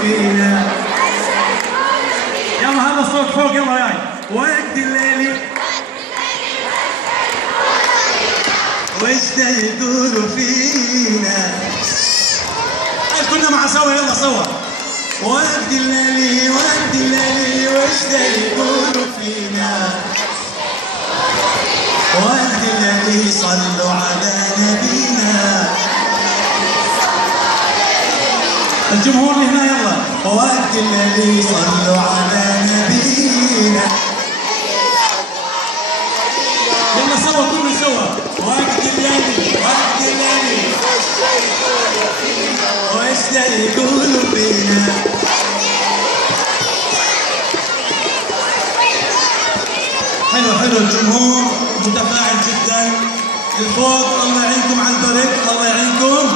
فينا. يلا هذا الصوت فوق، يلا وياي. وقت الليل وش يقولوا فينا. كلنا مع سوا، يلا سوا. وقت الليل وقت الليل وش يقولوا فينا. وقت الليل صلوا على نبينا. الجمهور اللي هنا يلا. وقت الليل صلوا على نبينا. يلا سوا كلنا سوا. وقت الليل وقت الليل وش يقولوا فينا. حلو حلو، الجمهور متفاعل جدا. الفوق الله يعينكم على البرد، الله يعينكم.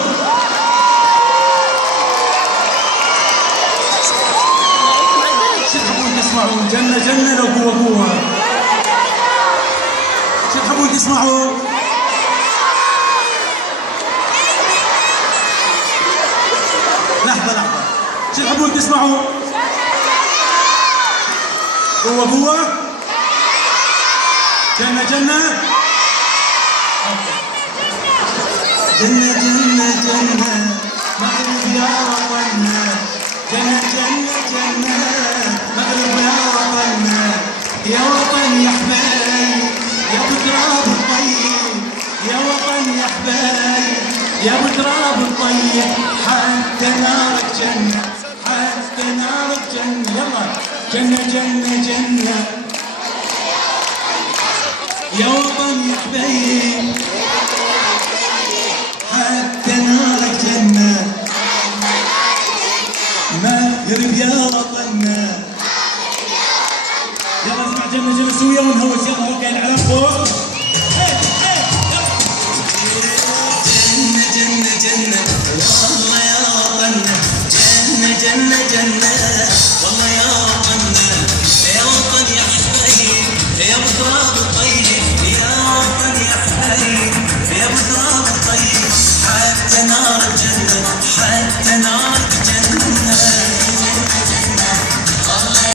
شو تحبون تسمعون؟ جنة جنة لو قوة قوة. شو تحبون تسمعون؟ لحظة لحظة، شو تحبون تسمعون؟ قوة قوة؟ جنة جنة؟ جنة جنة جنة مغرب يا وطننا. جنة جنة جنة مغرب يا وطننا. يا وطن يا حبايب يا ابو تراب الطيب. يا وطن يا حبايب يا ابو تراب الطيب. حتى نارك جنة حتى نارك جنة. يلا جنة جنة جنة يا وطن يا حبايب حتى نارك جنة. مغرب يا وطننا. يلا اسمع جنة جنة سوية ونهوس. يلا اوكي العلم فوق. جنة جنة جنة والله يا وطننا. جنة جنة جنة والله يا وطننا. يا وطن يا حبايب يا ابو تراب الطيب. يا وطن يا حبايب يا ابو تراب الطيب. حتى نارك جنة حتى نارك جنة.